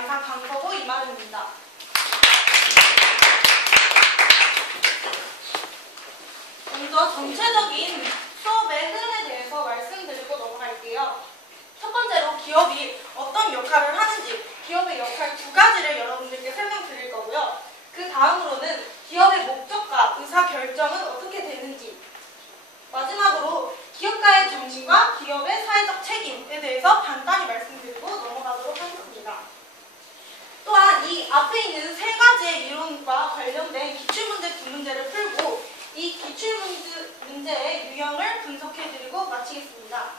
양산 강서구 이마름입니다. 먼저 전체적인 수업의 흐름에 대해서 말씀드리고 넘어갈게요. 첫 번째로 기업이 어떤 역할을 하는지, 기업의 역할 두 가지를 여러분들께 설명드릴 거고요. 그 다음으로는 기업의 목적과 의사결정은 어떻게 되는지, 마지막으로 기업가의 정신과 기업의 사회적 책임에 대해서 간단히 말씀드리고 넘어가도록 하겠습니다. 또한 이 앞에 있는 세 가지의 이론과 관련된 기출문제 두 문제를 풀고 이 기출문제의 유형을 분석해드리고 마치겠습니다.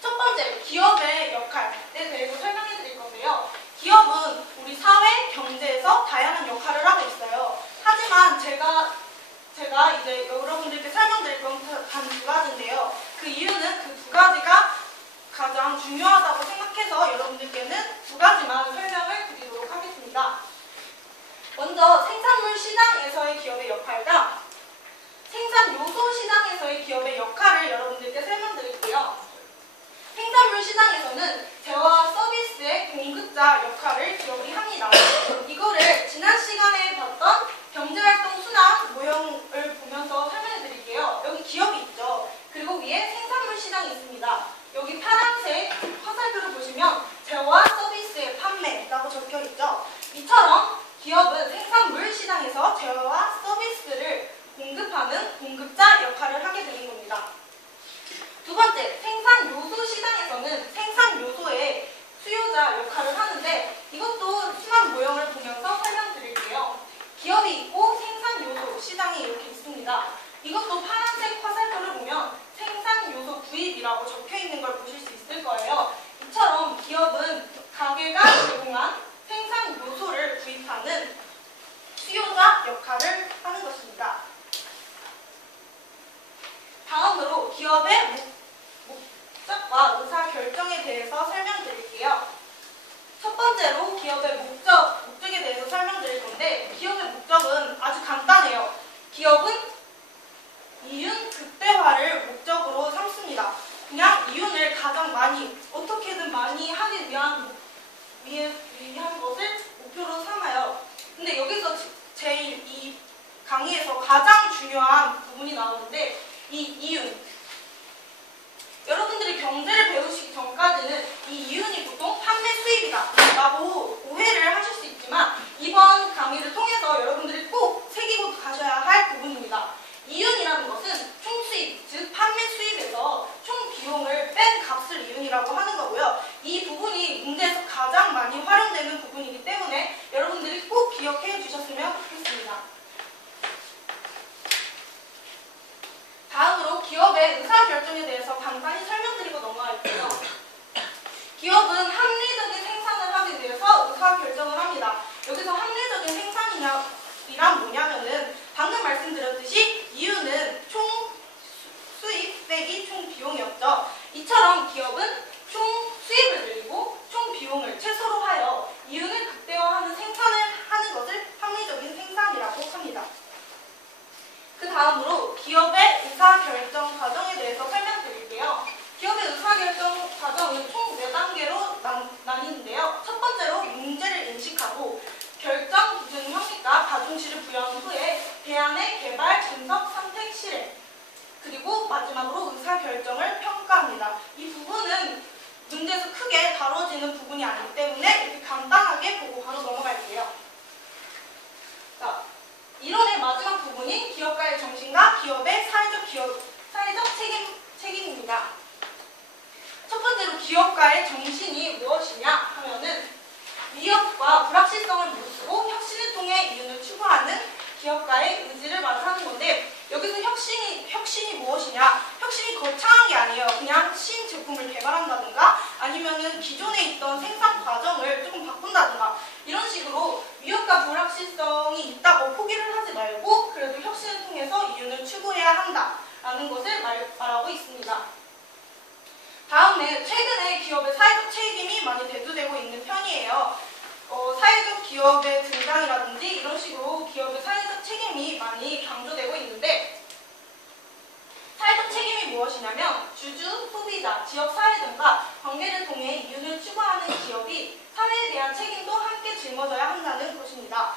첫 번째, 기업의 역할에 대해서 설명해드릴 건데요. 기업은 우리 사회, 경제에서 다양한 역할을 하고 있어요. 하지만 제가 이제 여러분들께 설명드릴 건 단 두 가지인데요. 그 이유는 그 두 가지가 가장 중요하다고 생각해서 여러분들께는 두 가지만 설명을 드리도록 하겠습니다. 먼저 생산물 시장에서의 기업의 역할과 생산 요소 시장에서의 기업의 역할을 여러분들께 설명드릴게요. 생산물 시장에서는 재화와 서비스의 공급자 역할을 기업이 합니다. 이거를 지난 시간에 봤던 경제활동 순환 모형을 보면서 설명해 드릴게요. 여기 기업이 있죠. 그리고 위에 생산물 시장이 있습니다. 여기 파란색 화살표를 보시면 재화와 서비스의 판매라고 적혀 있죠. 이처럼 기업은 생산물 시장에서 재화와 서비스를 공급하는 공급자 역할을 하게 되는 겁니다. 두 번째, 생산 요소 시장에서는 생산 요소의 수요자 역할을 하는데 이것도 순환 모형을 보면서 설명드릴게요. 기업이 있고 생산 요소 시장이 이렇게 있습니다. 이것도 파란색 화살표를 보면 생산 요소 구입이라고 적혀 있는 걸 보실 수 있을 거예요. 이처럼 기업은 가게가 제공한 생산 요소를 구입하는 수요자 역할을 하는 것입니다. 다음으로 기업의 목적과 의사결정에 대해서 설명드릴게요. 첫 번째로 기업의 목적에 대해서 설명드릴 건데 기업의 목적은 아주 간단해요. 기업은 이윤 극대화를 목적으로 삼습니다. 그냥 이윤을 가장 많이, 어떻게든 많이 하기 위한 것을 목표로 삼아요. 근데 여기서 제일 이 강의에서 가장 중요한 부분이 나오는데 이 이윤. 여러분들이 경제를 배우시기 전까지는 이 이윤이 보통 판매 수입이다 라고 오해를 하실 수 있지만 이번 강의를 통해서 여러분들이 꼭 새기고 가셔야 할 부분입니다. 이윤이라는 것은 총수입, 즉 판매 수입에서 총 비용을 뺀 값을 이윤이라고 하는 거고요. 이 부분이 문제에서 가장 많이 활용되는 부분이기 때문에 여러분들이 꼭 기억해 주셨으면 좋겠습니다. 다음으로 기업의 의사결정에 대해서 간단히 설명드리고 넘어갈게요. 기업은 합리적인 생산을 하기 위해서 의사결정을 합니다. 여기서 합리적인 생산이란 뭐냐면은 방금 말씀드렸듯이 이유는 총 수입 빼기 총 비용이었죠. 이처럼 기업은 총 수입을 늘리고 총 비용을 최소로 하여 이윤을 극대화하는 생산을 하는 것을 합리적인 생산이라고 합니다. 그 다음으로 기업의 의사결정 과정에 대해서 설명드릴게요. 기업의 의사결정 과정은 총 4단계로 나뉘는데요. 첫 번째로 문제를 인식하고 결정, 기준, 형식과 가중치를 부여한 후에 대안의 개발, 분석, 선택, 실행 그리고 마지막으로 의사결정을 평가합니다. 이 부분은 문제에서 크게 다뤄지는 부분이 아니기 때문에 이렇게 간단하게 보고 바로 넘어갈게요. 자, 이론의 마지막 부분인 기업가의 정신과 기업의 사회적 책임입니다. 첫 번째로 기업가의 정신이 무엇이냐 하면은 위협과 불확실성을 무릅쓰고 혁신을 통해 이윤을 추구하는 기업가의 의지를 말하는 건데 여기서 혁신이 무엇이냐? 혁신이 거창한 게 아니에요. 그냥 신제품을 개발한다든가 아니면은 기존에 있던 생산 과정을 조금 바꾼다든가 이런 식으로 위협과 불확실성이 있다고 포기를 하지 말고 그래도 혁신을 통해서 이윤을 추구해야 한다라는 것을 말하고 있습니다. 다음에 최근에 기업의 사회적 책임이 많이 대두되고 있는 편이에요. 사회적 기업의 등장이라든지 이런 식으로 기업의 사회적 책임이 많이 강조되고 있는데 사회적 책임이 무엇이냐면 주주, 소비자, 지역사회 등과 관계를 통해 이윤을 추구하는 기업이 사회에 대한 책임도 함께 짊어져야 한다는 것입니다.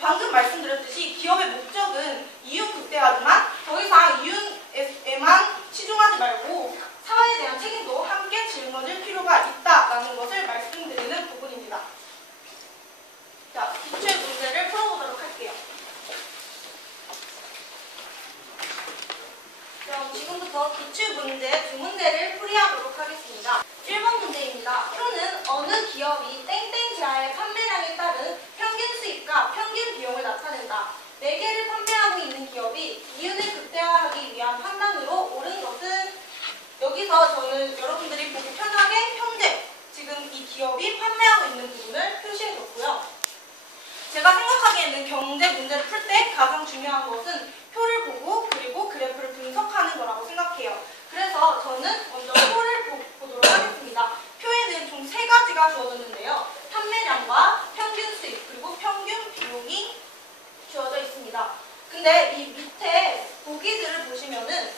방금 말씀드렸듯이 기업의 목적은 이윤 극대화지만 더 이상 이윤에만 치중하지 말고 사회에 대한 책임도 함께 짊어질 필요가 있다라는 것을 말씀드리는 부분입니다. 자, 기출 문제를 풀어보도록 할게요. 그럼 지금부터 기출 문제 두 문제를 풀이하도록 하겠습니다. 1번 문제입니다. 표는 어느 기업이 땡땡 제아의 판매량에 따른 평균 수익과 평균 비용을 나타낸다. 4개를 판매하고 있는 기업이 이윤을 극대화하기 위한 판단으로 옳은 것은, 여기서 저는 여러분들이 보기 편하게 현재 지금 이 기업이 판매하고 있는 부분을 표시해줬고요. 제가 생각하기에는 경제 문제를 풀 때 가장 중요한 것은 표를 보고 그리고 그래프를 분석하는 거라고 생각해요. 그래서 저는 먼저 표를 보도록 하겠습니다. 표에는 총 3가지가 주어졌는데요. 판매량과 평균 수익 그리고 평균 비용이 주어져 있습니다. 근데 이 밑에 보기들을 보시면은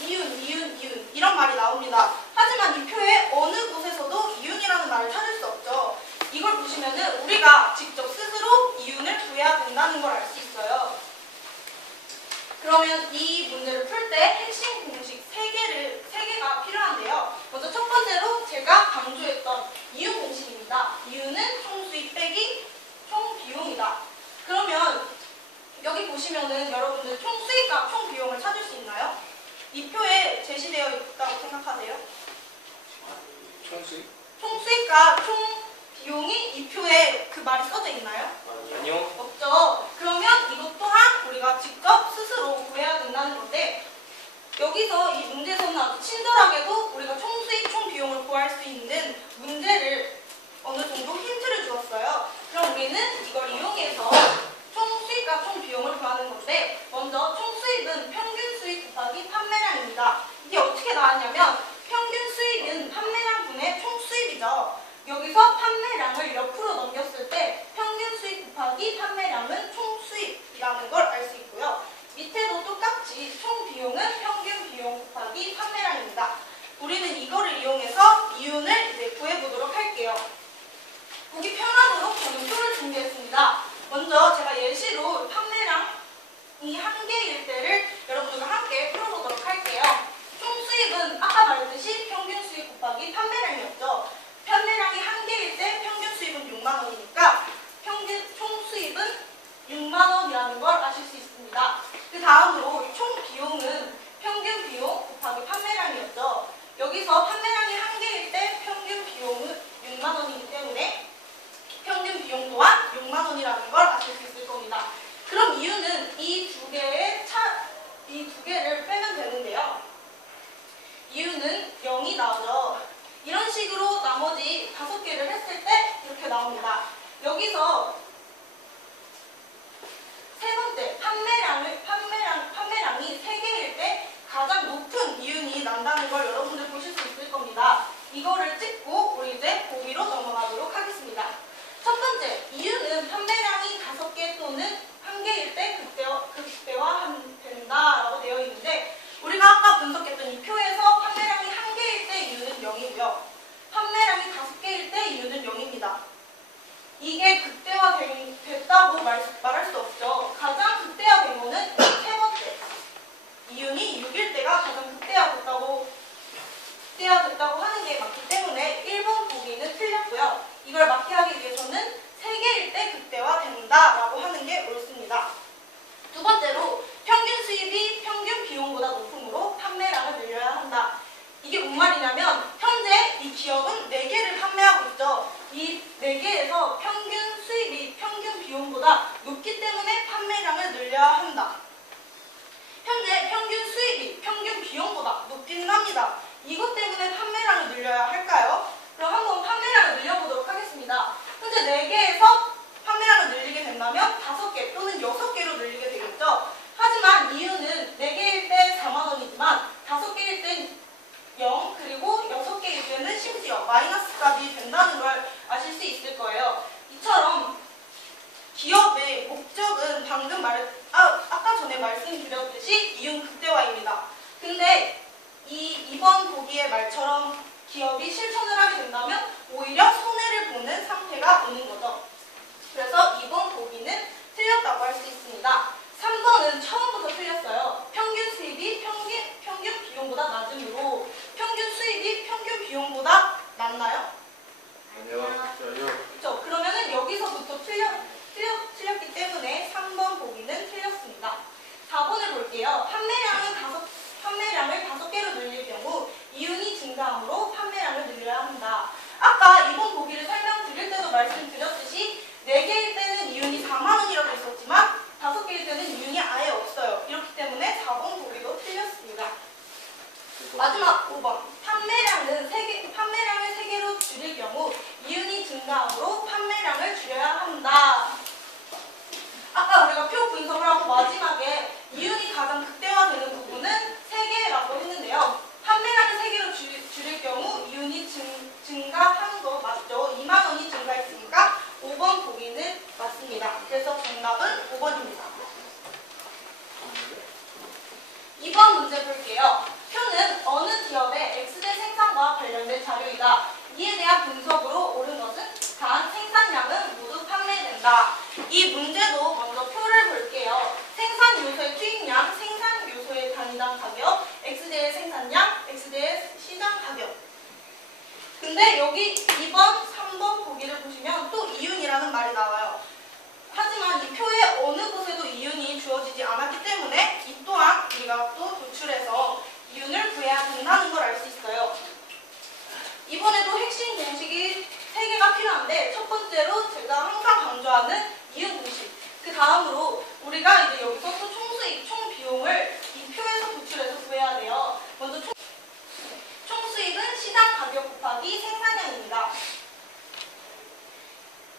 이윤 이런 말이 나옵니다. 하지만 이 표에 어느 곳에서도 이윤이라는 말을 찾을 수 없죠. 이걸 보시면은 우리가 직접 스스로 이윤을 구해야 된다는 걸 알 수 있어요. 그러면 이 문제를 풀 때 핵심 공식 3개가 필요한데요. 먼저 첫 번째로 제가 강조했던 이윤 공식입니다. 이윤은 총수익 빼기 총비용이다. 그러면 여기 보시면은 여러분들 총수익과 총비용을 찾을 수 있나요? 이 표에 제시되어 있다고 생각하세요? 총수익? 총수익과 총비용이 이 표에 그 말이 써져 있나요? 아니요. 없죠. 그러면 이것 또한 우리가 직접 스스로 구해야 된다는 건데, 여기서 이 문제에서는 아주 친절하게도 우리가 총수익, 총비용을 구할 수 있는 문제를 어느 정도 힌트를 주었어요. 그럼 우리는 이걸 이용해서 총수익과 총비용을 구하는 건데, 먼저 총수익은 평균 수익 곱하기 판매량입니다. 이게 어떻게 나왔냐면 평균 수익은 판매량 분의 총수익이죠. 여기서 판매량을 옆으로 넘겼을 때 평균 수익 곱하기 판매량은 총수익이라는 걸 알 수 있고요. 밑에도 똑같이 총비용은 평균 비용 곱하기 판매량입니다. 우리는 이거를 이용해서 이윤을 이제 구해보도록 할게요. 보기 편하도록 저는 표를 준비했습니다. 먼저 제가 예시로 판매량이 1개일 때를 여러분들과 함께 풀어보도록 할게요. 총수익은 아까 말했듯이 평균 수익 곱하기 판매량이었죠. 판매량이 1개일 때 평균 수익은 6만 원이니까 총수익은 6만 원이라는 걸 아실 수 있습니다. 그 다음으로 총비용은 평균 비용 곱하기 판매량이었죠. 여기서 판매량이 1개일 때 평균 비용은 6만 원이기 때문에 평균 비용 또한 6만 원이라는 걸 아실 수 있을 겁니다. 그럼 이유는 이 두 개를 빼면 되는데요. 이유는 0이 나오죠. 이런 식으로 나머지 5개를 했을 때 이렇게 나옵니다. 여기서 세 번째, 판매량이 3개일 때 가장 높은 이윤이 난다는 걸 여러분들 보실 수 있을 겁니다. 이거를 찍고 우리 이제 보기로 넘어가도록 하겠습니다. 첫 번째, 이윤은 판매량이 5개 또는 1개일 때 극대화된다라고 되어 있는데, 우리가 아까 분석했던 이 표에서 판매량이 1개일 때 이윤은 0이고요. 판매량이 5개일 때 이윤은 0입니다. 이게 극대화됐다고 말할 수 없죠. 가장 극대화된 거는 세 번째. 이윤이 6일 때가 가장 극대화됐다고 하는 게 맞기 때문에 1번 보기는 틀렸고요. 이걸 맞게 하기 위해서는 3개일 때 극대화된다라고 하는 게 옳습니다. 두 번째로 평균 수입이 평균 비용보다 높으므로 판매량을 늘려야 한다. 이게 뭔 말이냐면 현재 이 기업은 4개를 판매하고 있죠. 이 4개에서 평균 수입이 평균 비용보다 높기 때문에 판매량을 늘려야 한다. 현재 평균 수입이 평균 비용보다 높기는 합니다. 이것 때문에 판매량을 늘려야 할까요? 그럼 한번 판매량을 늘려보도록 하겠습니다. 현재 4개에서 판매량을 늘리게 된다면 5개 또는 6개로 늘리게 되겠죠. 하지만 이유는 4개일 때 4만 원이지만 5개일 땐 0, 그리고 6개일 때는 심지어 마이너스까지 된다는 걸 아실 수 있을 거예요. 이처럼 기업의 목적은 방금 아까 전에 말씀드렸듯이 이윤 극대화입니다. 근데 말처럼 기업이 실천을 하게 된다면 오히려 손해를 보는 상태가 오는 거죠. 그래서 2번 보기는 틀렸다고 할 수 있습니다. 3번은 처음부터 틀렸어요. 평균 수입이 평균 비용보다 낮으므로 평균 수입이 평균 비용보다 낮나요? 아니요. 그렇죠. 그러면은 여기서부터 틀렸기 때문에 3번 보기는 틀렸습니다. 4번을 볼게요. 판매량을 5개로 늘릴 경우 이윤이 증가하므로 판매량을 늘려야 한다. 아까 2번 보기를 설명드릴 때도 말씀드렸듯이 4개일 때는 이윤이 4만 원이라고 있었지만 5개일 때는 이윤이 아예 없어요. 이렇기 때문에 4번 보기도 틀렸습니다. 마지막 5번. 판매량을 3개로 줄일 경우 이윤이 증가하므로 판매량을 줄여야 한다. 아까 우리가 표 분석을 하고 마지막에 이윤이 가장 극대화되는 부분은 3개라고 했는데요. 판매량을 3개로 줄일 경우 이윤이 증가하는 거 맞죠? 2만 원이 증가했으니까 5번 보기는 맞습니다. 그래서 정답은 5번입니다. 2번 문제 볼게요. 표는 어느 기업의 X대 생산과 관련된 자료이다. 이에 대한 분석으로 옳은 것은 단 생산량은 모두 판매된다. 이 문제도 먼저 표를 볼게요. 생산 요소의 투입량, 생산 요소의 단위당 가격, X대의 생산량, X대의 시장 가격. 근데 여기 2번, 3번 보기를 보시면 또 이윤이라는 말이 나와요. 하지만 이 표의 어느 곳에도 이윤이 주어지지 않았기 때문에 이 또한 우리가 또 도출해서 이윤을 구해야 된다는 걸 알 수 있어요. 이번에도 핵심 공식이 3개가 필요한데 첫 번째로 제가 항상 강조하는 이윤 공식. 그 다음으로 우리가 이제 여기서 또 총수입, 총비용을 이 표에서 도출해서 구해야 돼요. 먼저 총수입은 시장 가격 곱하기 생산량입니다.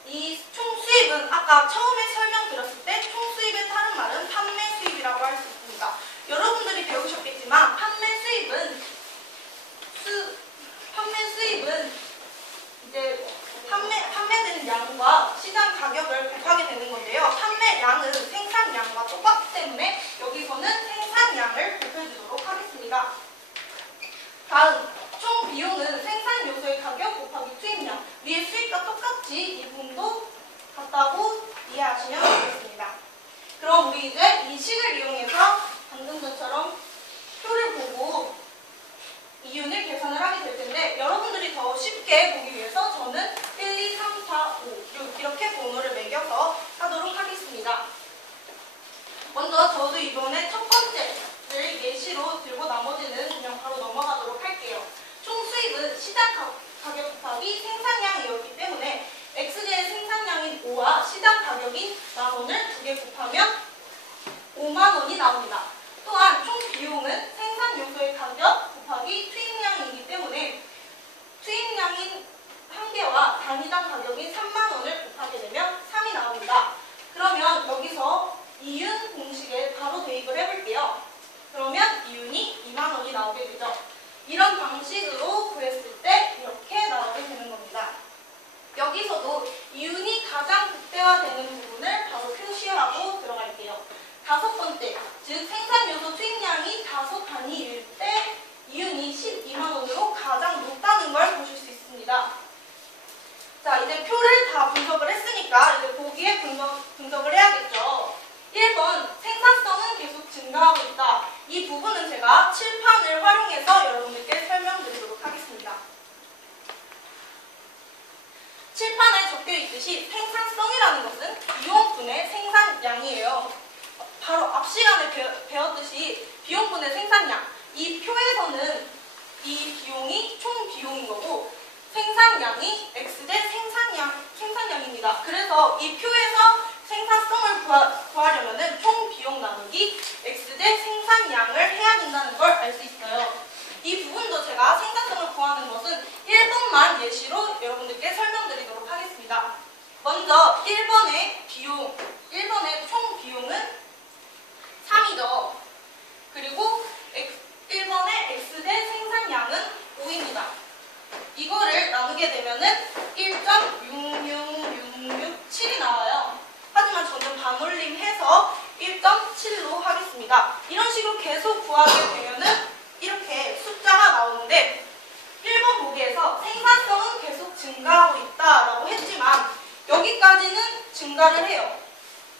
이 총수입은 아까 처음에 설명드렸을 때 총수입의 다른 말은 판매 수입이라고 할 수 있습니다. 여러분들이 배우셨겠지만 판매 수입은 이제 판매되는 양과 시장 가격을 곱하게 되는 건데요. 판매량은 생산량과 똑같기 때문에 여기서는 생산량을 곱해주도록 하겠습니다. 다음, 총 비용은 생산 요소의 가격 곱하기 투입량. 위에 수입과 똑같이 이 부분도 같다고 이해하시면 되겠습니다. 그럼 우리 이제 이 식을 이용해서 방금 전처럼 표를 보고 이윤을 계산을 하게 될 텐데 여러분들이 더 쉽게 보기 위해서 저는 1, 2, 3, 4, 5 이렇게 번호를 매겨서 하도록 하겠습니다. 먼저 저도 이번에 첫 번째를 예시로 들고 나머지는 그냥 바로 넘어가도록 할게요. 총수입은 시장 가격 곱하기 생산량이었기 때문에 X제의 생산량인 5와 시장 가격인 만 원을 2개 곱하면 5만 원이 나옵니다. 또한 총 비용은 생산 요소의 가격 곱하기 투입량이기 때문에 투입량인 1개와 단위당 가격인 3만 원을 곱하게 되면 3이 나옵니다. 그러면 여기서 이윤 공식에 바로 대입을 해볼게요. 그러면 이윤이 2만 원이 나오게 되죠. 이런 방식으로 구했을 때 이렇게 나오게 되는 겁니다. 여기서도 이윤이 가장 극대화되는 부분을 바로 표시하고 들어갈게요. 5번째, 즉 생산요소 투입량이 5단위일 때 이윤이 12만 원으로 가장 높다는 걸 보실 수 있습니다. 자, 이제 표를 다 분석을 했으니까 이제 보기에 분석을 해야겠죠. 1번, 생산성은 계속 증가하고 있다. 이 부분은 제가 칠판을 활용해서 여러분들께 설명드리도록 하겠습니다. 칠판에 적혀 있듯이 생산성이라는 것은 비용분의 생산량이에요. 바로 앞 시간에 배웠듯이 비용분의 생산량. 이 표에서는 이 비용이 총 비용인 거고 생산량이 X대 생산량입니다. 그래서 이 표에서 생산성을 구하려면 총 비용 나누기 X대 생산량을 해야 된다는 걸 알 수 있어요. 이 부분도 제가 생산성을 구하는 것은 1번만 예시로 여러분들께 설명드리도록 하겠습니다. 먼저 1번의 총 비용은 3이죠. 그리고 1번의 X대 생산량은 5입니다. 이거를 나누게 되면은 1.66667이 나와요. 하지만 저는 반올림해서 1.7로 하겠습니다. 이런 식으로 계속 구하게 되면은 이렇게 숫자가 나오는데 2까지는 증가를 해요.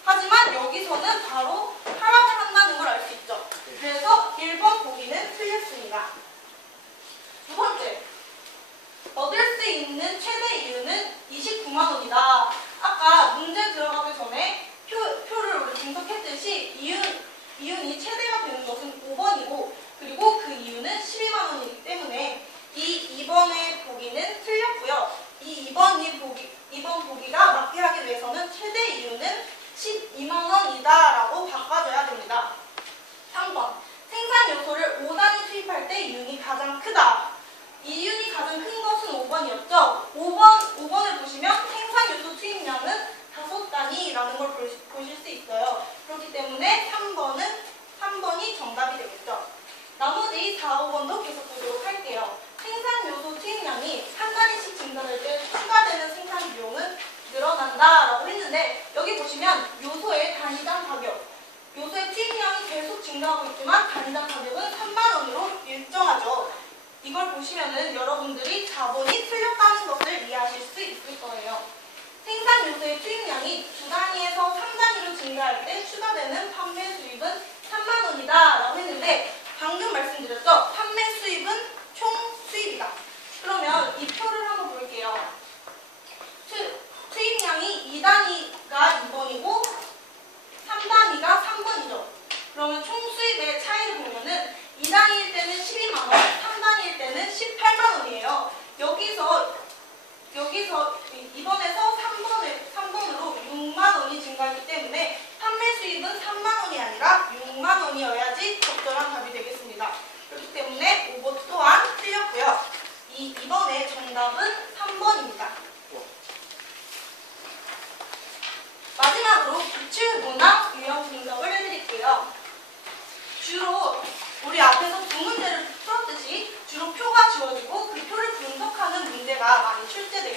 하지만 여기서는 바로 하락을 한다는 걸 알 수 있죠. 그래서 1번 보기는 틀렸습니다. 두 번째, 얻을 수 있는 최대 이윤은 29만 원이다. 아까 문제 들어가기 전에 표를 우리 분석했듯이 이윤이 최대가 되는 것은 5번이고 그리고 그 이유는 12만 원이기 때문에 이 2번의 보기는 틀렸고요. 이 2번 보기가 맞게 하기 위해서는 최대 이유는 12만 원이다라고 바꿔줘야 됩니다. 3번, 생산 요소를 5단위 투입할 때 이윤이 가장 크다. 이윤이 가장 큰 것은 5번이었죠. 5번을 보시면 생산 요소 투입량은 5단위라는 걸 보실 수 있어요. 그렇기 때문에 3번이 정답이 되겠죠. 나머지 4, 5번도 계속 보도록 할게요. 생산 요소 투입량이 한 단위씩 증가할 때 추가되는 생산 비용은 늘어난다라고 했는데 여기 보시면 요소의 단위당 가격, 요소의 투입량이 계속 증가하고 있지만 단위당 가격은 3만 원으로 일정하죠. 이걸 보시면은 여러분들이 4번이 틀렸다는 것을 이해하실 수 있을 거예요. 생산 요소의 투입량이 2단위에서 3단위로 증가할 때 추가되는 판매 수입은 3만 원이다라고 했는데 방금 말씀드렸죠. 판매 수입은 총 수입이다. 그러면 이 표를 한번 볼게요. 투입량이 2단위가 2번이고 3단위가 3번이죠. 그러면 총 수입의 차이를 보면은 2단위일 때는 12만 원, 3단위일 때는 18만 원이에요. 여기서 이번에서 3번으로 6만 원이 증가했기 때문에 판매 수입은 3만 원이 아니라 6만 원이어야지 적절한 답이 되겠습니다. 그렇기 때문에 5번 또한 틀렸고요. 2번의 정답은 3번입니다. 마지막으로 기출문항 유형 분석을 해드릴게요. 주로 우리 앞에서 두 문제를 풀었듯이 주로 표가 주어지고 그 표를 분석하는 문제가 많이 출제돼요.